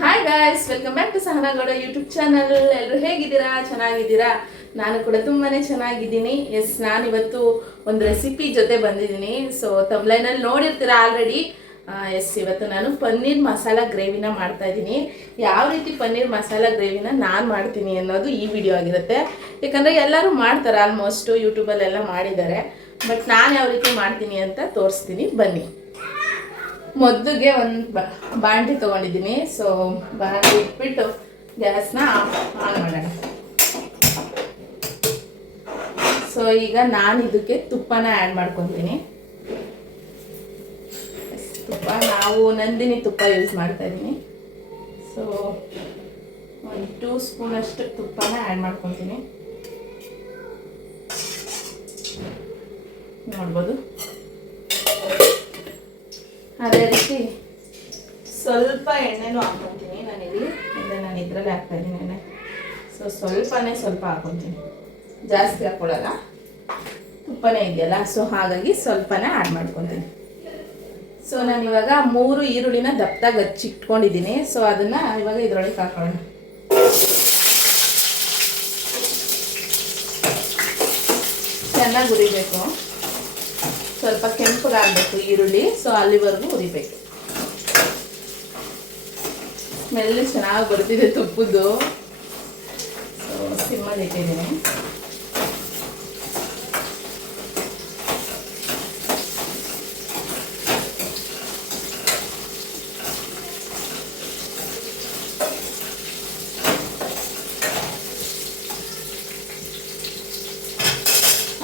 Hi guys, welcome back to Sahana Gowda YouTube channel. ಎಲ್ಲರೂ ಹೇಗಿದ್ದೀರಾ? ಚೆನ್ನಾಗಿದ್ದೀರಾ? ನಾನು ಕೂಡ ತುಂಬಾನೇ ಚೆನ್ನಾಗಿದ್ದೀನಿ. ಎಸ್, ನಾನು ಇವತ್ತು ಒಂದು ರೆಸಿಪಿ ಜೊತೆ ಬಂದಿದ್ದೀನಿ. ಸೊ ತಮ್ಲೈನಲ್ಲಿ ನೋಡಿರ್ತೀರಾ ಆಲ್ರೆಡಿ. ಎಸ್, ಇವತ್ತು ನಾನು ಪನ್ನೀರ್ ಮಸಾಲ ಗ್ರೇವಿನ ಮಾಡ್ತಾ ಇದ್ದೀನಿ. ಯಾವ ರೀತಿ ಪನ್ನೀರ್ ಮಸಾಲ ಗ್ರೇವಿನ ನಾನು ಮಾಡ್ತೀನಿ ಅನ್ನೋದು ಈ ವಿಡಿಯೋ ಆಗಿರುತ್ತೆ. ಯಾಕಂದರೆ ಎಲ್ಲರೂ ಮಾಡ್ತಾರೆ, ಆಲ್ಮೋಸ್ಟು ಯೂಟ್ಯೂಬಲ್ಲೆಲ್ಲ ಮಾಡಿದ್ದಾರೆ. ಬಟ್ ನಾನು ಯಾವ ರೀತಿ ಮಾಡ್ತೀನಿ ಅಂತ ತೋರಿಸ್ತೀನಿ, ಬನ್ನಿ. ಮೊದಲಿಗೆ ಒಂದು ಬಾಂಡ್ಲಿ ತೊಗೊಂಡಿದ್ದೀನಿ. ಸೊ ಬಾಂಡ್ಲಿ ಇಟ್ಬಿಟ್ಟು ಗ್ಯಾಸ್ನ ಆನ್ ಮಾಡೋಣ. ಸೊ ಈಗ ನಾನು ಇದಕ್ಕೆ ತುಪ್ಪನ ಆ್ಯಡ್ ಮಾಡ್ಕೊತೀನಿ. ತುಪ್ಪ ನಾವು ನಂದಿನಿ ತುಪ್ಪ ಯೂಸ್ ಮಾಡ್ತಾ ಇದ್ದೀನಿ. ಸೊ 1-2 ಸ್ಪೂನಷ್ಟು ತುಪ್ಪನ ಆ್ಯಡ್ ಮಾಡ್ಕೊತೀನಿ. ನೋಡ್ಬೋದು. ಅದೇ ರೀತಿ ಸ್ವಲ್ಪ ಎಣ್ಣೆನೂ ಹಾಕ್ಕೊತೀನಿ ನಾನಿಲ್ಲಿ. ನಾನು ಇದರಲ್ಲಿ ಹಾಕ್ತಾ ಇದ್ದೀನಿ ಎಣ್ಣೆ. ಸೊ ಸ್ವಲ್ಪ ಹಾಕ್ಕೊತೀನಿ, ಜಾಸ್ತಿ ಹಾಕ್ಕೊಳ್ಳಲ್ಲ. ತುಪ್ಪನೇ ಇದೆಯಲ್ಲ, ಸೊ ಹಾಗಾಗಿ ಸ್ವಲ್ಪನೇ ಆ್ಯಡ್ ಮಾಡ್ಕೊತೀನಿ. ಸೊ ನಾನು ಇವಾಗ 3 ಈರುಳ್ಳಿನ ದಪ್ಪದಾಗಿ ಹಚ್ಚಿಟ್ಕೊಂಡಿದ್ದೀನಿ. ಸೊ ಅದನ್ನು ಇವಾಗ ಇದರೊಳಗೆ ಹಾಕೊಳ್ಳೋಣ. ಚೆನ್ನಾಗಿ ಹುರಿಬೇಕು, ಸ್ವಲ್ಪ ಕೆಂಪಗಾಗಬೇಕು ಈರುಳ್ಳಿ. ಸೊ ಅಲ್ಲಿವರೆಗೂ ಹುರಿಬೇಕು. ಸ್ಮೆಲ್ ಚೆನ್ನಾಗಿ ಬರ್ತಿದೆ ತುಪ್ಪದ್ದು. ಸೊ ಸಿಮ್ಮಲ್ಲಿ ಇಟ್ಟಿದ್ದೀನಿ.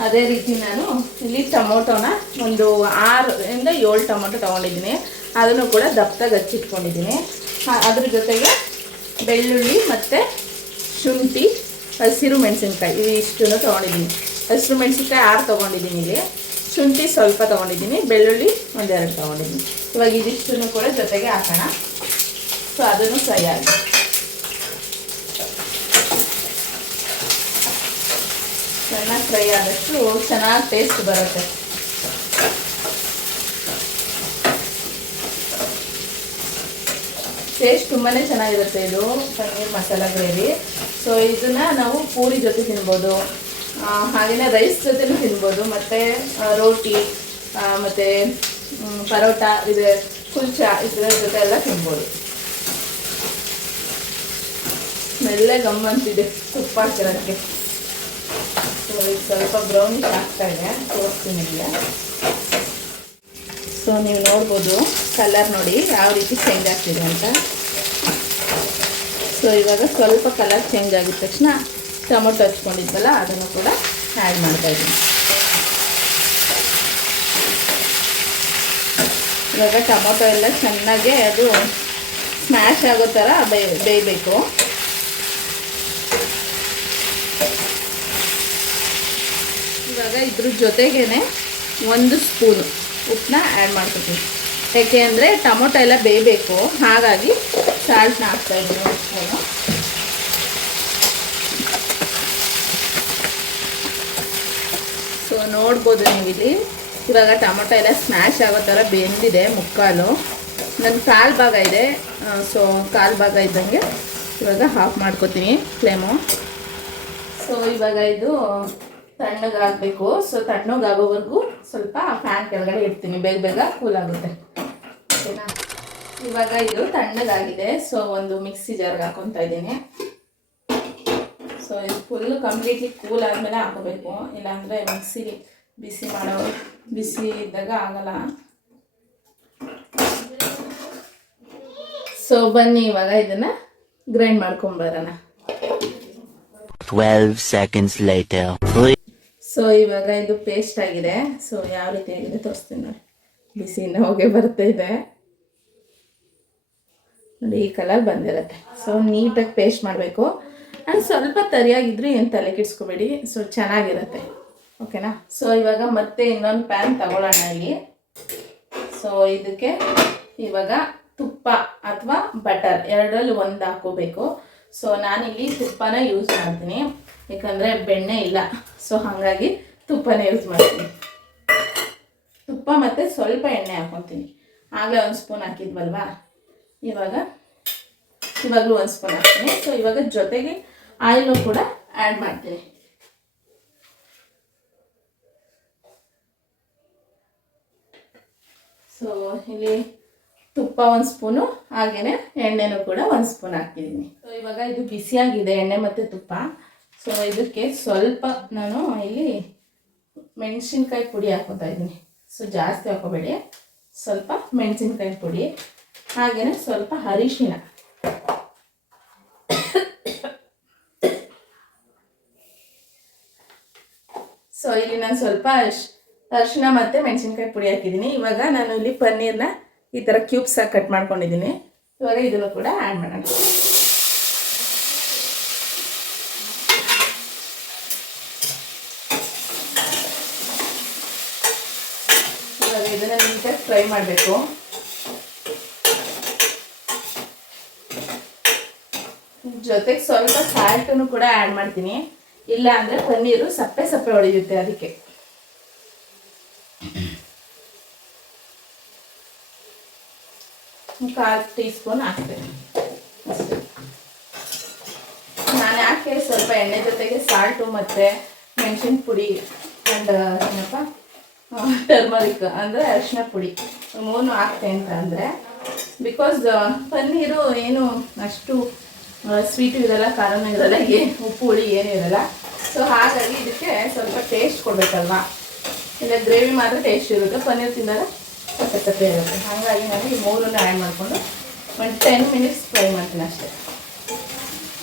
ಅದೇ ರೀತಿ ನಾನು ಇಲ್ಲಿ ಟೊಮೊಟೊನ ಒಂದು 6ರಿಂದ 7 ಟೊಮೊಟೊ ತೊಗೊಂಡಿದ್ದೀನಿ. ಅದನ್ನು ಕೂಡ ದಪ್ಪದಾಗಿ ಹಚ್ಚಿಟ್ಕೊಂಡಿದ್ದೀನಿ. ಅದ್ರ ಜೊತೆಗೆ ಬೆಳ್ಳುಳ್ಳಿ ಮತ್ತು ಶುಂಠಿ, ಹಸಿರು ಮೆಣಸಿನ್ಕಾಯಿ ಇಷ್ಟನ್ನು ತೊಗೊಂಡಿದ್ದೀನಿ. ಹಸಿರು ಮೆಣಸಿನ್ಕಾಯಿ 6 ತೊಗೊಂಡಿದ್ದೀನಿ. ಇಲ್ಲಿ ಶುಂಠಿ ಸ್ವಲ್ಪ ತೊಗೊಂಡಿದ್ದೀನಿ, ಬೆಳ್ಳುಳ್ಳಿ 1-2 ತೊಗೊಂಡಿದ್ದೀನಿ. ಇವಾಗ ಇದಿಷ್ಟನ್ನು ಕೂಡ ಜೊತೆಗೆ ಹಾಕೋಣ. ಸೊ ಅದನ್ನು ಫ್ರೈ ಆಗಿ ಚೆನ್ನಾಗಿ ಫ್ರೈ ಆದಷ್ಟು ಚೆನ್ನಾಗಿ ಟೇಸ್ಟ್ ಬರುತ್ತೆ. ಟೇಸ್ಟ್ ತುಂಬಾ ಚೆನ್ನಾಗಿರುತ್ತೆ ಇದು ಪನ್ನೀರ್ ಮಸಾಲ ಗ್ರೇವಿ. ಸೊ ಇದನ್ನು ನಾವು ಪೂರಿ ಜೊತೆ ತಿನ್ಬೋದು, ಹಾಗೆಯೇ ರೈಸ್ ಜೊತೆನೂ ತಿನ್ಬೋದು, ಮತ್ತು ರೋಟಿ ಮತ್ತು ಪರೋಟ ಇದೆ, ಕುಲ್ಚಾ ಇದರ ಜೊತೆ ಎಲ್ಲ ತಿನ್ಬೋದು. ಸ್ಮೆಲ್ಲೇ ಗಮ್ಮಂತಿದೆ ತುಪ್ಪ ಹಾಕಿರೋಕ್ಕೆ. ಸೊ ಇದು ಸ್ವಲ್ಪ ಬ್ರೌನಿಶ್ ಆಗ್ತಾ ಇದೆ, ತೋರಿಸ್ತೀನಿ ಇಲ್ಲ. ಸೊ ನೀವು ನೋಡ್ಬೋದು ಕಲರ್ ನೋಡಿ ಯಾವ ರೀತಿ ಚೇಂಜ್ ಆಗ್ತಿದೆ ಅಂತ. ಸೊ ಇವಾಗ ಸ್ವಲ್ಪ ಕಲರ್ ಚೇಂಜ್ ಆಗಿದ ತಕ್ಷಣ ಟೊಮೊಟೊ ಹಚ್ಕೊಂಡಿದ್ದಲ್ಲ ಅದನ್ನು ಕೂಡ ಆ್ಯಡ್ ಮಾಡ್ತಾಯಿದ್ದೀನಿ. ಇವಾಗ ಟೊಮೊಟೊ ಎಲ್ಲ ಚೆನ್ನಾಗಿ ಅದು ಸ್ಮ್ಯಾಶ್ ಆಗೋ ಥರ ಬೇಯಬೇಕು. ಇವಾಗ ಇದ್ರ ಜೊತೆಗೇ 1 ಸ್ಪೂನು ಉಪ್ಪನ್ನ ಆ್ಯಡ್ ಮಾಡ್ಕೊತೀನಿ. ಯಾಕೆ ಅಂದರೆ ಟೊಮೊಟೊ ಎಲ್ಲ ಬೇಯಬೇಕು, ಹಾಗಾಗಿ ಸಾಲ್ಟ್ನ ಹಾಕ್ತಾಯಿದ್ದೀನಿ 1 ಸ್ಪೂನು. ಸೊ ನೋಡ್ಬೋದು ನೀವಿಲ್ಲಿ ಇವಾಗ ಟೊಮೊಟೊ ಎಲ್ಲ ಸ್ಮ್ಯಾಶ್ ಆಗೋ ಥರ ಬೆಂದಿದೆ. ಮುಕ್ಕಾಲು ನನ್ನ ಕಾಲು ಭಾಗ ಇದೆ. ಸೊ ಕಾಲು ಭಾಗ ಇದ್ದಂಗೆ ಇವಾಗ ಆಫ್ ಮಾಡ್ಕೊತೀನಿ ಫ್ಲೇಮು. ಸೊ ಇವಾಗ ಇದು ತಣ್ಣಗಾಗಬೇಕು. ಸೊ ತಣ್ಣಗಾಗೋವರೆಗೂ ಸ್ವಲ್ಪ ಫ್ಯಾನ್ ಕೆಳಗಡೆ ಇಡ್ತೀನಿ, ಬೇಗ ಕೂಲ್ ಆಗುತ್ತೆ. ಓಕೆನಾ? ಇವಾಗ ಇದು ತಣ್ಣಗಾಗಿದೆ. ಸೊ ಒಂದು ಮಿಕ್ಸಿ ಜಾರ್ಗೆ ಹಾಕೊತಾ ಇದ್ದೀನಿ. ಸೊ ಇದು ಫುಲ್ಲು ಕಂಪ್ಲೀಟ್ಲಿ ಕೂಲ್ ಆದಮೇಲೆ ಹಾಕೋಬೇಕು, ಇಲ್ಲಾಂದರೆ ಮಿಕ್ಸಿ ಬಿಸಿ ಇದ್ದಾಗ ಆಗಲ್ಲ. ಸೊ ಬನ್ನಿ ಇವಾಗ ಇದನ್ನು ಗ್ರೈಂಡ್ ಮಾಡ್ಕೊಂಬರೋಣ. 12 seconds later. ಸೊ ಇವಾಗ ಇದು ಪೇಸ್ಟ್ ಆಗಿದೆ. ಸೊ ಯಾವ ರೀತಿ ಆಗಿದೆ ತೋರಿಸ್ತೀನಿ ನೋಡಿ. ಬಿಸಿಯಿಂದ ಹೊಗೆ ಬರ್ತಾ ಇದೆ ನೋಡಿ, ಈ ಕಲರ್ ಬಂದಿರುತ್ತೆ. ಸೊ ನೀಟಾಗಿ ಪೇಸ್ಟ್ ಮಾಡಬೇಕು. ಆ್ಯಂಡ್ ಸ್ವಲ್ಪ ತರಿಯಾಗಿದ್ರೂ ಏನು ತಲೆ ಕೆಡಿಸ್ಕೋಬೇಡಿ, ಸೊ ಚೆನ್ನಾಗಿರುತ್ತೆ. ಓಕೆನಾ? ಸೊ ಇವಾಗ ಮತ್ತೆ ಇನ್ನೊಂದು ಪ್ಯಾನ್ ತಗೊಳ್ಳೋಣ ಇಲ್ಲಿ. ಸೊ ಇದಕ್ಕೆ ಇವಾಗ ತುಪ್ಪ ಅಥವಾ ಬಟರ್ ಎರಡರಲ್ಲಿ ಒಂದು ಹಾಕೋಬೇಕು. ಸೊ ನಾನಿಲ್ಲಿ ತುಪ್ಪನ ಯೂಸ್ ಮಾಡ್ತೀನಿ, ಯಾಕಂದರೆ ಬೆಣ್ಣೆ ಇಲ್ಲ. ಸೊ ಹಾಗಾಗಿ ತುಪ್ಪನೇ ಯೂಸ್ ಮಾಡ್ತೀನಿ. ತುಪ್ಪ ಮತ್ತು ಸ್ವಲ್ಪ ಎಣ್ಣೆ ಹಾಕ್ಕೊತೀನಿ. ಆಗಲೇ 1 ಸ್ಪೂನ್ ಹಾಕಿದ್ವಲ್ವಾ, ಇವಾಗಲೂ 1 ಸ್ಪೂನ್ ಹಾಕ್ತೀನಿ. ಸೊ ಇವಾಗ ಜೊತೆಗೆ ಆಯಿಲು ಕೂಡ ಆ್ಯಡ್ ಮಾಡ್ತೀನಿ. ಸೊ ಇಲ್ಲಿ ತುಪ್ಪ 1 ಸ್ಪೂನು, ಹಾಗೆಯೇ ಎಣ್ಣೆನೂ ಕೂಡ 1 ಸ್ಪೂನ್ ಹಾಕ್ತಿದ್ದೀನಿ. ಸೊ ಇವಾಗ ಇದು ಬಿಸಿಯಾಗಿದೆ ಎಣ್ಣೆ ಮತ್ತು ತುಪ್ಪ. ಸೊ ಇದಕ್ಕೆ ಸ್ವಲ್ಪ ನಾನು ಇಲ್ಲಿ ಮೆಣಸಿನ್ಕಾಯಿ ಪುಡಿ ಹಾಕೋತಾ ಇದ್ದೀನಿ. ಸೊ ಜಾಸ್ತಿ ಹಾಕೋಬೇಡಿ, ಸ್ವಲ್ಪ ಮೆಣಸಿನ್ಕಾಯಿ ಪುಡಿ, ಹಾಗೆಯೇ ಸ್ವಲ್ಪ ಅರಿಶಿನ. ಸೊ ಇಲ್ಲಿ ನಾನು ಸ್ವಲ್ಪ ಅರಿಶಿನ ಮತ್ತು ಮೆಣಸಿನ್ಕಾಯಿ ಪುಡಿ ಹಾಕಿದ್ದೀನಿ. ಇವಾಗ ನಾನು ಇಲ್ಲಿ ಪನ್ನೀರ್ನ ಈ ಥರ ಕ್ಯೂಬ್ಸ್ ಆಗಿ ಕಟ್ ಮಾಡ್ಕೊಂಡಿದ್ದೀನಿ. ಇವಾಗ ಇದನ್ನು ಕೂಡ ಆ್ಯಡ್ ಮಾಡೋಣ. ಇವಾಗ ಇದನ್ನು ನೀಟಾಗಿ ಫ್ರೈ ಮಾಡಬೇಕು. ಜೊತೆಗೆ ಸ್ವಲ್ಪ ಸಾಲ್ಟನ್ನು ಕೂಡ ಆ್ಯಡ್ ಮಾಡ್ತೀನಿ, ಇಲ್ಲ ಅಂದರೆ ಪನ್ನೀರು ಸಪ್ಪೆ ಸಪ್ಪೆ ಹೊಡೆಯುತ್ತೆ. ಅದಕ್ಕೆ ಕಾಲು ಟೀ ಸ್ಪೂನ್ ಹಾಕ್ತೇನೆ ಅಷ್ಟೇ. ನಾನು ಯಾಕೆ ಸ್ವಲ್ಪ ಎಣ್ಣೆ ಜೊತೆಗೆ ಸಾಲ್ಟು ಮತ್ತು ಮೆಣಸಿನ ಪುಡಿ ಆ್ಯಂಡ್ ಏನಪ್ಪ ಟರ್ಮರಿಕ್ ಅಂದರೆ ಅರಿಶಿನ ಪುಡಿ 3 ಹಾಕ್ತೇನೆ ಅಂತ ಅಂದರೆ, ಬಿಕಾಸ್ ಪನ್ನೀರು ಏನು ಅಷ್ಟು ಸ್ವೀಟು ಇರಲ್ಲ, ಖಾರನೂ ಇರಲ್ಲ, ಉಪ್ಪು ಹುಳಿ ಏನೂ ಇರಲ್ಲ. ಸೊ ಹಾಗಾಗಿ ಇದಕ್ಕೆ ಸ್ವಲ್ಪ ಟೇಸ್ಟ್ ಕೊಡಬೇಕಲ್ವಾ. ಇಲ್ಲ ಗ್ರೇವಿ ಮಾತ್ರ ಟೇಸ್ಟ್ ಇರುತ್ತೆ, ಪನ್ನೀರ್ ತಿಂದಾಗ ಸಪ್ಪೆ ಸಪ್ಪೆ ಇರುತ್ತೆ. ಹಾಗಾಗಿ ನಾನು ಈ 3 ಆ್ಯಡ್ ಮಾಡಿಕೊಂಡು 10 ಮಿನಿಟ್ಸ್ ಫ್ರೈ ಮಾಡ್ತೀನಿ ಅಷ್ಟೇ.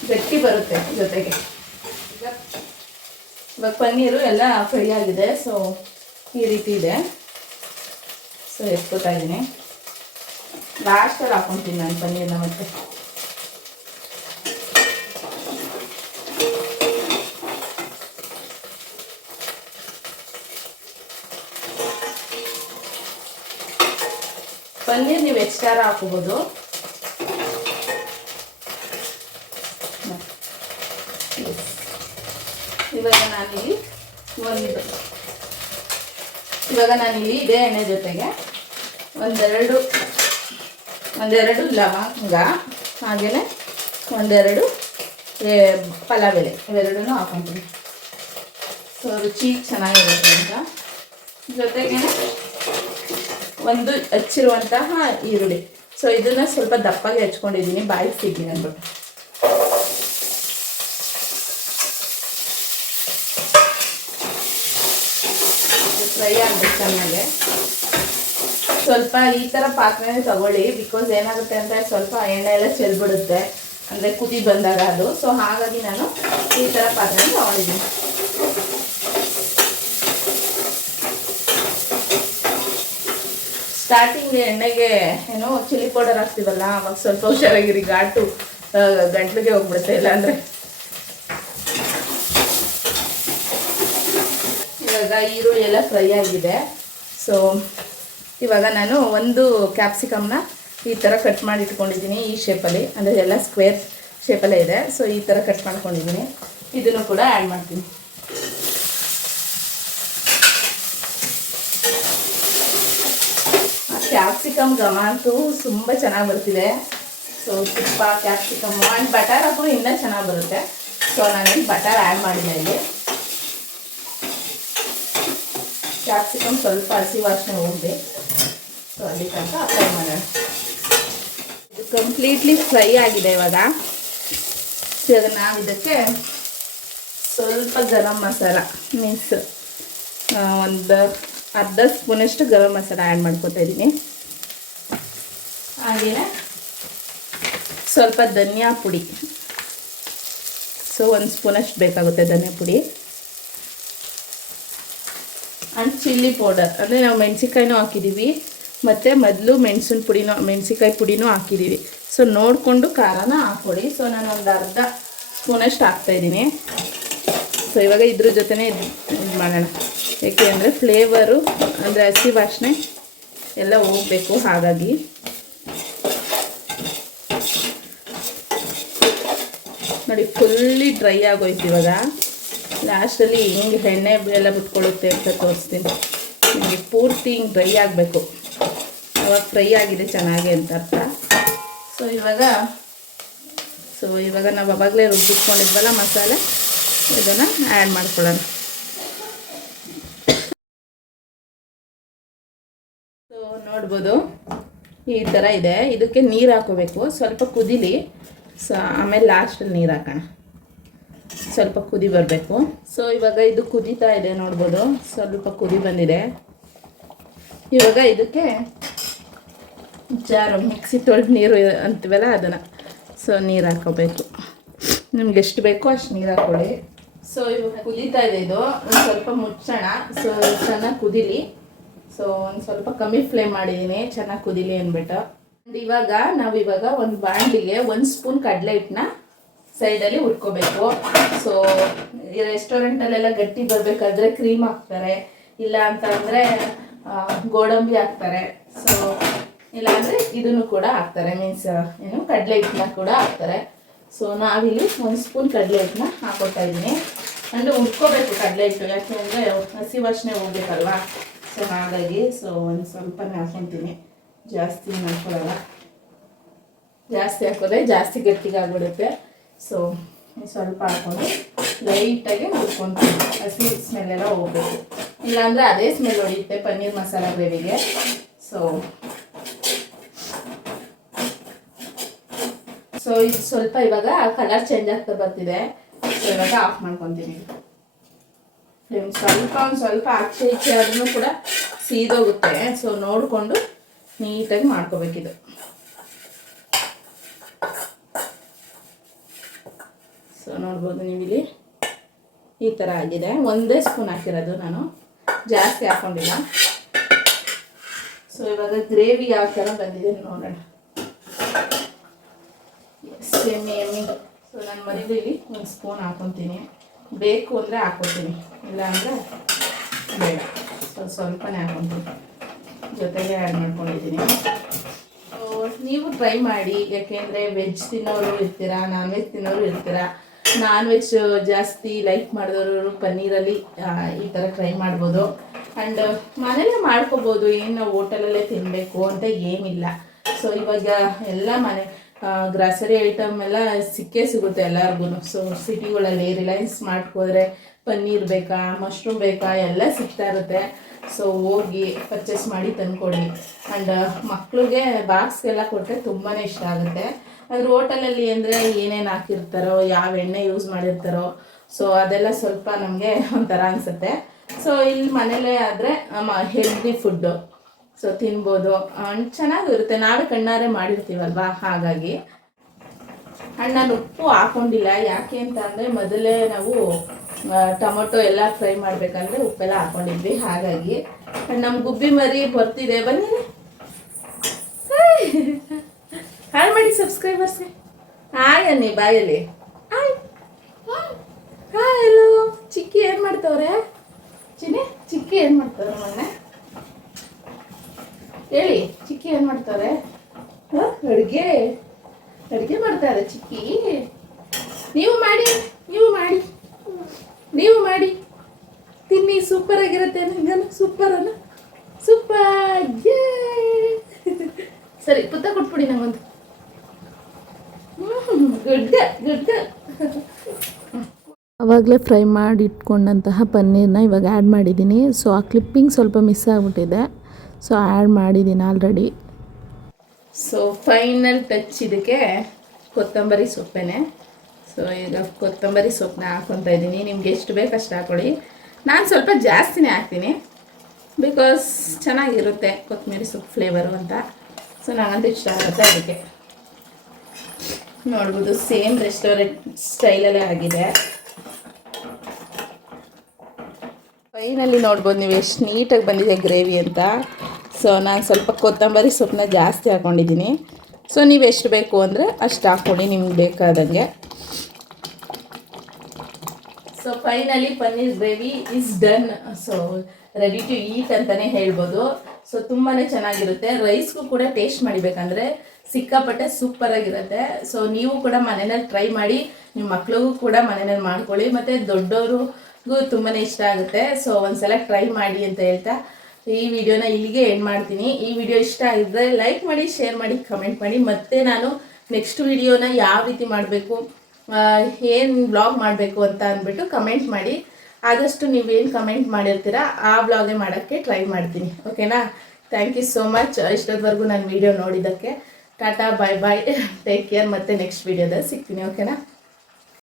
ಗಟ್ಟಿ ಬರುತ್ತೆ ಜೊತೆಗೆ. ಇವಾಗ ಪನ್ನೀರು ಎಲ್ಲ ಫ್ರೈ ಆಗಿದೆ. ಸೊ ಈ ರೀತಿ ಇದೆ. ಸೊ ಎತ್ಕೋತಾ ಇದ್ದೀನಿ. ಲಾಸ್ಟಲ್ಲಿ ಹಾಕ್ಕೊತೀನಿ ನಾನು ಪನ್ನೀರ್ನ. ಮತ್ತೆ ಪನ್ನೀರ್ ನೀವು ಎಕ್ಸ್ಟ್ರಾ ಹಾಕೋಬೋದು. ಇವಾಗ ನಾನಿಲ್ಲಿ ಇದೇ ಎಣ್ಣೆ ಜೊತೆಗೆ ಒಂದೆರಡು ಲವಂಗ, ಹಾಗೆಯೇ 1-2 ಪಲಾವ್ ಎಲೆ, ಇವೆರಡೂ ಹಾಕೊತೀನಿ. ಸೊ ರುಚಿ ಚೆನ್ನಾಗಿರುತ್ತೆ ಅಂತ. ಜೊತೆಗೆ 1 ಹಚ್ಚಿರುವಂತಹ ಈರುಳ್ಳಿ. ಸೊ ಇದನ್ನು ಸ್ವಲ್ಪ ದಪ್ಪಾಗಿ ಹಚ್ಕೊಂಡಿದ್ದೀನಿ, ಬಾಯಿಗೆ ಸಿಗ್ಲಿ ಅಂದ್ಬಿಟ್ಟು. ಫ್ರೈ ಆಗಬೇಕು ಚೆನ್ನಾಗೆ. ಸ್ವಲ್ಪ ಈ ಥರ ಪಾತ್ರೆನೇ ತಗೊಳ್ಳಿ, ಬಿಕಾಸ್ ಏನಾಗುತ್ತೆ ಅಂದರೆ ಸ್ವಲ್ಪ ಎಣ್ಣೆ ಎಲ್ಲ ಚೆಲ್ಬಿಡುತ್ತೆ, ಅಂದರೆ ಕುದಿ ಬಂದಾಗ ಅದು. ಸೊ ಹಾಗಾಗಿ ನಾನು ಈ ಥರ ಪಾತ್ರೆನ ತಗೊಂಡಿದ್ದೀನಿ. ಸ್ಟಾರ್ಟಿಂಗ್ ಎಣ್ಣೆಗೆ ಏನೋ ಚಿಲ್ಲಿ ಪೌಡರ್ ಹಾಕ್ತೀವಲ್ಲ, ಅವಾಗ ಸ್ವಲ್ಪ ಹುಷಾರಾಗಿರಿ, ಘಾಟು ಗಂಟ್ಲಿಗೆ ಹೋಗ್ಬಿಡುತ್ತೆ. ಇಲ್ಲಾಂದರೆ ಇವಾಗ ಈರುಳ್ಳಿ ಎಲ್ಲ ಫ್ರೈ ಆಗಿದೆ. ಸೊ ಇವಾಗ ನಾನು 1 ಕ್ಯಾಪ್ಸಿಕಮ್ನ ಈ ಥರ ಕಟ್ ಮಾಡಿ ಇಟ್ಕೊಂಡಿದ್ದೀನಿ, ಈ ಶೇಪಲ್ಲಿ, ಅಂದರೆ ಎಲ್ಲ ಸ್ಕ್ವೇರ್ ಶೇಪಲ್ಲೇ ಇದೆ. ಸೊ ಈ ಥರ ಕಟ್ ಮಾಡ್ಕೊಂಡಿದ್ದೀನಿ. ಇದನ್ನು ಕೂಡ ಆ್ಯಡ್ ಮಾಡ್ತೀನಿ. ಕ್ಯಾಪ್ಸಿಕಮ್ ಘಮ ಅಂತೂ ತುಂಬ ಚೆನ್ನಾಗಿ ಬರ್ತಿದೆ. ಸೊ ತುಪ್ಪ, ಕ್ಯಾಪ್ಸಿಕಮ್ ಆ್ಯಂಡ್ ಬಟರ್ ಹಾಕೋ ಇನ್ನೂ ಚೆನ್ನಾಗಿ ಬರುತ್ತೆ. ಸೊ ನಾನೇನು ಬಟರ್ ಆ್ಯಡ್ ಮಾಡಿಲ್ಲ ಇಲ್ಲಿ. ಕ್ಯಾಪ್ಸಿಕಮ್ ಸ್ವಲ್ಪ ಹಸಿ ವಾಸನೆ ಹೋಗಿದೆ. ಸೊ ಅಲ್ಲಿ ತನಕ ಫ್ರೈ ಮಾಡೋಣ. ಇದು ಕಂಪ್ಲೀಟ್ಲಿ ಫ್ರೈ ಆಗಿದೆ ಇವಾಗ. ಇವಾಗ ನಾವು ಇದಕ್ಕೆ ಸ್ವಲ್ಪ ಗರಂ ಮಸಾಲ ಮೀನ್ಸ್ 1/2 ಸ್ಪೂನಷ್ಟು ಗರಂ ಮಸಾಲ ಆ್ಯಡ್ ಮಾಡ್ಕೊತಾ ಇದ್ದೀನಿ. ಹಾಗೆಯೇ ಸ್ವಲ್ಪ ಧನಿಯಾ ಪುಡಿ. ಸೊ 1 ಸ್ಪೂನಷ್ಟು ಬೇಕಾಗುತ್ತೆ ಧನಿಯಾ ಪುಡಿ. ಆ್ಯಂಡ್ ಚಿಲ್ಲಿ ಪೌಡರ್, ಅಂದರೆ ನಾವು ಮೆಣಸಿನ್ಕಾಯಿನೂ ಹಾಕಿದ್ದೀವಿ, ಮತ್ತು ಮೊದಲು ಮೆಣಸಿನ್ಕಾಯಿ ಪುಡಿನೂ ಹಾಕಿದ್ದೀವಿ. ಸೊ ನೋಡಿಕೊಂಡು ಖಾರನ ಹಾಕ್ಕೊಡಿ. ಸೊ ನಾನು 1/2 ಸ್ಪೂನಷ್ಟು ಹಾಕ್ತಾಯಿದ್ದೀನಿ. ಸೊ ಇವಾಗ ಇದ್ರ ಜೊತೆನೇ ಇದು ಮಾಡೋಣ, ಏಕೆ ಅಂದರೆ ಫ್ಲೇವರು ಅಂದರೆ ಹಸಿ ವಾಸನೆ ಎಲ್ಲ ಹೋಗಬೇಕು. ಹಾಗಾಗಿ ನೋಡಿ ಫುಲ್ಲಿ ಡ್ರೈ ಆಗೋಯ್ತು. ಇವಾಗ ಲಾಸ್ಟಲ್ಲಿ ಹಿಂಗೆ ಎಣ್ಣೆ ಎಲ್ಲ ಬಿಟ್ಕೊಳ್ಳುತ್ತೆ ಅಂತ ತೋರಿಸ್ತೀನಿ. ನಿಮಗೆ ಪೂರ್ತಿ ಹಿಂಗೆ ಡ್ರೈ ಆಗಬೇಕು, ಅವಾಗ ಫ್ರೈ ಆಗಿದೆ ಚೆನ್ನಾಗಿ ಅಂತ ಅರ್ಥ. ಸೊ ಇವಾಗ ನಾವು ಅವಾಗಲೇ ರುಬ್ಬಿಟ್ಕೊಂಡಿದ್ವಲ್ಲ ಮಸಾಲೆ, ಇದನ್ನು ಆ್ಯಡ್ ಮಾಡ್ಕೊಳ್ಳೋಣ. ಸೊ ನೋಡ್ಬೋದು ಈ ಥರ ಇದೆ. ಇದಕ್ಕೆ ನೀರು ಹಾಕೋಬೇಕು, ಸ್ವಲ್ಪ ಕುದೀಲಿ. ಸೊ ಆಮೇಲೆ ಲಾಸ್ಟಲ್ಲಿ ನೀರು ಹಾಕೋಣ, ಸ್ವಲ್ಪ ಕುದಿ ಬರಬೇಕು. ಸೊ ಇವಾಗ ಇದು ಕುದೀತಾ ಇದೆ ನೋಡ್ಬೋದು, ಸ್ವಲ್ಪ ಕುದಿ ಬಂದಿದೆ. ಇವಾಗ ಇದಕ್ಕೆ ಜಾರು ಮಿಕ್ಸಿ ತೊಳೆದು ನೀರು ಅಂತೀವಲ್ಲ ಅದನ್ನು, ಸೊ ನೀರು ಹಾಕೋಬೇಕು. ನಿಮ್ಗೆ ಎಷ್ಟು ಬೇಕೋ ಅಷ್ಟು ನೀರು ಹಾಕ್ಕೊಳ್ಳಿ. ಸೊ ಇವಾಗ ಕುದೀತಾ ಇದೆ ಇದು, ಒಂದು ಸ್ವಲ್ಪ ಮುಚ್ಚೋಣ. ಸೊ ಚೆನ್ನಾಗಿ ಕುದೀಲಿ. ಸೊ ಒಂದು ಸ್ವಲ್ಪ ಕಮ್ಮಿ ಫ್ಲೇಮ್ ಮಾಡಿದ್ದೀನಿ, ಚೆನ್ನಾಗಿ ಕುದೀಲಿ ಅಂದ್ಬಿಟ್ಟು. ಇವಾಗ ಒಂದು ಬಾಣಲಿಗೆ 1 ಸ್ಪೂನ್ ಕಡಲೆ ಹಿಟ್ಟನ್ನ ಸೈಡಲ್ಲಿ ಹುರ್ಕೋಬೇಕು. ಸೊ ಈ ರೆಸ್ಟೋರೆಂಟಲ್ಲೆಲ್ಲ ಗಟ್ಟಿ ಬರಬೇಕಾದ್ರೆ ಕ್ರೀಮ್ ಹಾಕ್ತಾರೆ, ಇಲ್ಲ ಅಂತಂದರೆ ಗೋಡಂಬಿ ಹಾಕ್ತಾರೆ. ಸೊ ಇಲ್ಲಾಂದರೆ ಇದನ್ನು ಕೂಡ ಹಾಕ್ತಾರೆ, ಮೀನ್ಸ್ ಕಡಲೆ ಹಿಟ್ಟನ್ನ ಕೂಡ ಹಾಕ್ತಾರೆ. ಸೊ ನಾವಿಲ್ಲಿ 1 ಸ್ಪೂನ್ ಕಡಲೆ ಹಿಟ್ಟನ್ನ ಹಾಕೋತಾ ಇದ್ದೀನಿ. ಅಂದರೆ ಹುರ್ಕೋಬೇಕು ಕಡಲೆ ಹಿಟ್ಟು, ಯಾಕೆಂದರೆ ಹಸಿ ವಾಸನೆ ಹೋಗ್ಬೇಕಲ್ವಾ. ಸೊ ಹಾಗಾಗಿ ಒಂದು ಸ್ವಲ್ಪನೇ ಹಾಕ್ಕೊತೀನಿ, ಜಾಸ್ತಿ ಹಾಕೊಳ್ಳಲ್ಲ. ಜಾಸ್ತಿ ಹಾಕೋದ್ರೆ ಜಾಸ್ತಿ ಗಟ್ಟಿಗೆ ಆಗ್ಬಿಡುತ್ತೆ. ಸೊ ಸ್ವಲ್ಪ ಹಾಕ್ಕೊಂಡು ಲೈಟಾಗಿ ಹುರ್ಕೊತೀನಿ, ಹಸಿ ಸ್ಮೆಲ್ಲೆಲ್ಲ ಹೋಗ್ಬೇಕು. ಇಲ್ಲಾಂದರೆ ಅದೇ ಸ್ಮೆಲ್ ಹೊಡೆಯುತ್ತೆ ಪನ್ನೀರ್ ಮಸಾಲ ಗ್ರೇವಿಗೆ. ಸೊ ಇದು ಸ್ವಲ್ಪ ಇವಾಗ ಕಲರ್ ಚೇಂಜ್ ಆಗ್ತಾ ಬರ್ತಿದೆ. ಸೊ ಇವಾಗ ಆಫ್ ಮಾಡ್ಕೊತೀನಿ. ಫ್ಲೇಮ್ ಸ್ವಲ್ಪ ಆಚೆ ಈಚೆ ಆದ್ರೂ ಕೂಡ ಸೀದೋಗುತ್ತೆ. ಸೊ ನೋಡಿಕೊಂಡು ನೀಟಾಗಿ ಮಾಡ್ಕೋಬೇಕಿದು. ಸೊ ನೋಡ್ಬೋದು ನೀವಿಲ್ಲಿ ಈ ಥರ ಆಗಿದೆ. 1 ಸ್ಪೂನ್ ಹಾಕಿರೋದು ನಾನು, ಜಾಸ್ತಿ ಹಾಕ್ಕೊಂಡಿಲ್ಲ. ಸೊ ಇವಾಗ ಗ್ರೇವಿ ಯಾವ ಥರ ಬಂದಿದೆ ನೋಡೋಣ. ಎಮ್ಮಿ. ಸೊ ನಾನು ಮರಿದಲ್ಲಿ 1 ಸ್ಪೂನ್ ಹಾಕೊತೀನಿ, ಬೇಕು ಅಂದರೆ ಹಾಕ್ಕೊತೀನಿ, ಇಲ್ಲ ಅಂದರೆ ಬೇಡ. ಸೊ ಸ್ವಲ್ಪನೇ ಹಾಕ್ಕೊತೀನಿ, ಜೊತೆಗೆ ಆ್ಯಡ್ ಮಾಡ್ಕೊಂಡಿದ್ದೀನಿ. ನೀವು ಟ್ರೈ ಮಾಡಿ, ಯಾಕೆಂದರೆ ವೆಜ್ ತಿನ್ನೋರು ಇರ್ತೀರಾ, ನಾನ್ ವೆಜ್ ತಿನ್ನೋರು ಇರ್ತೀರಾ. ನಾನ್ ವೆಜ್ ಜಾಸ್ತಿ ಲೈಕ್ ಮಾಡಿದವರು ಪನ್ನೀರಲ್ಲಿ ಈ ಥರ ಟ್ರೈ ಮಾಡ್ಬೋದು. ಆ್ಯಂಡ್ ಮನೇಲೇ ಮಾಡ್ಕೋಬೋದು, ಏನು ನಾವು ಹೋಟೆಲಲ್ಲೇ ತಿನ್ನಬೇಕು ಅಂತ ಏನಿಲ್ಲ. ಸೊ ಇವಾಗ ಎಲ್ಲ ಗ್ರಾಸರಿ ಐಟಮ್ ಎಲ್ಲ ಸಿಕ್ಕೇ ಸಿಗುತ್ತೆ ಎಲ್ಲರಿಗೂ. ಸೊ ಸಿಟಿಗಳಲ್ಲಿ ರಿಲಯನ್ಸ್ ಮಾರ್ಟ್ಗೆ ಹೋದರೆ ಪನ್ನೀರ್ ಬೇಕಾ, ಮಶ್ರೂಮ್ ಬೇಕಾ ಎಲ್ಲ ಸಿಗ್ತಾ ಇರುತ್ತೆ. ಸೊ ಹೋಗಿ ಪರ್ಚೇಸ್ ಮಾಡಿ ತಂದ್ಕೊಡಿ. ಆ್ಯಂಡ್ ಮಕ್ಕಳಿಗೆ ಬಾಕ್ಸ್ಗೆಲ್ಲ ಕೊಟ್ಟರೆ ತುಂಬಾ ಇಷ್ಟ ಆಗುತ್ತೆ. ಆದರೆ ಹೋಟೆಲಲ್ಲಿ ಅಂದರೆ ಏನೇನು ಹಾಕಿರ್ತಾರೋ, ಯಾವ ಎಣ್ಣೆ ಯೂಸ್ ಮಾಡಿರ್ತಾರೋ, ಸೊ ಅದೆಲ್ಲ ಸ್ವಲ್ಪ ನಮಗೆ ಒಂಥರ ಅನಿಸುತ್ತೆ. ಸೊ ಇಲ್ಲಿ ಮನೇಲೇ ಆದರೆ ಹೆಲ್ದಿ ಫುಡ್ಡು, ಸೊ ತಿನ್ಬೋದು, ಚೆನ್ನಾಗಿರುತ್ತೆ. ನಾವೇ ಕಣ್ಣಾರೆ ಮಾಡಿರ್ತೀವಲ್ವಾ, ಹಾಗಾಗಿ. ಆ್ಯಂಡ್ ನಾನು ಉಪ್ಪು ಹಾಕ್ಕೊಂಡಿಲ್ಲ, ಯಾಕೆ ಅಂತ ಅಂದರೆ ಮೊದಲೇ ನಾವು ಟೊಮೊಟೊ ಎಲ್ಲ ಫ್ರೈ ಮಾಡಬೇಕಂದ್ರೆ ಉಪ್ಪೆಲ್ಲ ಹಾಕ್ಕೊಂಡಿದ್ವಿ, ಹಾಗಾಗಿ. ಆ್ಯಂಡ್ ನಮ್ಮ ಗುಬ್ಬಿ ಮರಿ ಬರ್ತಿದೆ, ಬನ್ನಿ ಹಾಯ್ ಮಾಡಿ ಸಬ್ಸ್ಕ್ರೈಬರ್ಸ್ಗೆ. ಹಾಯ್ ಅನ್ನಿ ಬಾಯಲ್ಲಿ. Hi hi hello. ಚಿಕ್ಕಿ ಏನು ಮಾಡ್ತವ್ರೆ? ಚಿಕ್ಕಿ ಏನು ಮಾಡ್ತವ್ರೆ? ಮೊನ್ನೆ ಹೇಳಿ, ಚಿಕ್ಕಿ ಏನು ಮಾಡ್ತಾರೆ? ಅಡುಗೆ ಮಾಡ್ತಾರೆ ಚಿಕ್ಕಿ. ನೀವು ಮಾಡಿ ತಿನ್ನಿ, ಸೂಪರ್ ಆಗಿರುತ್ತೆ. ನಿಂಗನು ಸೂಪರ್ ಅಲ್ಲ? ಸೂಪರ್. ಸರಿ, ಪುತ್ತ ಕೊಟ್ಬಿಡಿ ನಂಗೊಂದು. ಗುಡ್. ಆವಾಗಲೇ ಫ್ರೈ ಮಾಡಿ ಇಟ್ಕೊಂಡಂತಹ ಪನ್ನೀರನ್ನ ಇವಾಗ ಆ್ಯಡ್ ಮಾಡಿದ್ದೀನಿ. ಸೊ ಆ ಕ್ಲಿಪ್ಪಿಂಗ್ ಸ್ವಲ್ಪ ಮಿಸ್ ಆಗಿಬಿಟ್ಟಿದೆ, ಸೊ ಆ್ಯಡ್ ಮಾಡಿದ್ದೀನಿ ಆಲ್ರೆಡಿ. ಸೊ ಫೈನಲ್ ಟಚ್ ಇದಕ್ಕೆ ಕೊತ್ತಂಬರಿ ಸೊಪ್ಪೇನೆ. ಸೊ ಈಗ ಕೊತ್ತಂಬರಿ ಸೊಪ್ಪನ್ನ ಹಾಕ್ಕೊತಾ ಇದ್ದೀನಿ. ನಿಮ್ಗೆ ಎಷ್ಟು ಬೇಕು ಅಷ್ಟು ಹಾಕ್ಕೊಳ್ಳಿ. ನಾನು ಸ್ವಲ್ಪ ಜಾಸ್ತಿನೇ ಹಾಕ್ತೀನಿ, ಬಿಕಾಸ್ ಚೆನ್ನಾಗಿರುತ್ತೆ ಕೊತ್ತಂಬರಿ ಸೊಪ್ಪು ಫ್ಲೇವರು ಅಂತ. ಸೊ ನನಗಂತೂ ಇಷ್ಟ ಆಗುತ್ತೆ, ಅದಕ್ಕೆ. ನೋಡ್ಬೋದು ಸೇಮ್ ರೆಸ್ಟೋರೆಂಟ್ ಸ್ಟೈಲಲ್ಲೇ ಆಗಿದೆ. ಫೈನಲ್ಲಿ ನೋಡ್ಬೋದು ನೀವು ಎಷ್ಟು ನೀಟಾಗಿ ಬಂದಿದೆ ಗ್ರೇವಿ ಅಂತ. ಸೊ ನಾನು ಸ್ವಲ್ಪ ಕೊತ್ತಂಬರಿ ಸೊಪ್ಪನ್ನ ಜಾಸ್ತಿ ಹಾಕ್ಕೊಂಡಿದ್ದೀನಿ. ಸೊ ನೀವು ಎಷ್ಟು ಬೇಕು ಅಂದರೆ ಅಷ್ಟು ಹಾಕ್ಕೊಳ್ಳಿ, ನಿಮ್ಗೆ ಬೇಕಾದಂಗೆ. So finally paneer gravy is done. So ready to eat ಅಂತಲೇ ಹೇಳ್ಬೋದು. ಸೊ ತುಂಬಾ ಚೆನ್ನಾಗಿರುತ್ತೆ. ರೈಸ್ಗೂ ಕೂಡ ಟೇಸ್ಟ್ ಮಾಡಿಬೇಕಂದ್ರೆ ಸಿಕ್ಕಾಪಟ್ಟೆ ಸೂಪರಾಗಿರುತ್ತೆ. ಸೊ ನೀವು ಕೂಡ ಮನೆಯಲ್ಲಿ ಟ್ರೈ ಮಾಡಿ, ನಿಮ್ಮ ಮಕ್ಳಿಗೂ ಕೂಡ ಮನೆಯಲ್ಲಿ ಮಾಡ್ಕೊಳ್ಳಿ, ಮತ್ತು ದೊಡ್ಡವ್ರಿಗೂ ತುಂಬಾ ಇಷ್ಟ ಆಗುತ್ತೆ. ಸೊ ಒಂದ್ಸಲ ಟ್ರೈ ಮಾಡಿ ಅಂತ ಹೇಳ್ತಾ ಈ ವಿಡಿಯೋನ ಇಲ್ಲಿಗೆ ಎಂಡ್ ಮಾಡ್ತೀನಿ. ಈ ವಿಡಿಯೋ ಇಷ್ಟ ಆಗಿದ್ರೆ ಲೈಕ್ ಮಾಡಿ, ಶೇರ್ ಮಾಡಿ, ಕಮೆಂಟ್ ಮಾಡಿ. ಮತ್ತೆ ನಾನು ನೆಕ್ಸ್ಟ್ ವಿಡಿಯೋನ ಯಾವ ರೀತಿ ಮಾಡಬೇಕು, ಏನು ಬ್ಲಾಗ್ ಮಾಡಬೇಕು ಅಂತ ಅಂದ್ಬಿಟ್ಟು ಕಮೆಂಟ್ ಮಾಡಿ. ಆದಷ್ಟು ನೀವೇನು ಕಮೆಂಟ್ ಮಾಡಿರ್ತೀರಾ ಆ ಬ್ಲಾಗೇ ಮಾಡೋಕ್ಕೆ ಟ್ರೈ ಮಾಡ್ತೀನಿ. ಓಕೆನಾ? ಥ್ಯಾಂಕ್ ಯು ಸೋ ಮಚ್ ಇಷ್ಟೊತ್ತವರೆಗೂ ನನ್ನ ವಿಡಿಯೋ ನೋಡಿದ್ದಕ್ಕೆ. ಟಾಟಾ, ಬಾಯ್ ಬಾಯ್, ಟೇಕ್ ಕೇರ್. ಮತ್ತೆ ನೆಕ್ಸ್ಟ್ ವಿಡಿಯೋದಲ್ಲಿ ಸಿಗ್ತೀನಿ. ಓಕೆನಾ?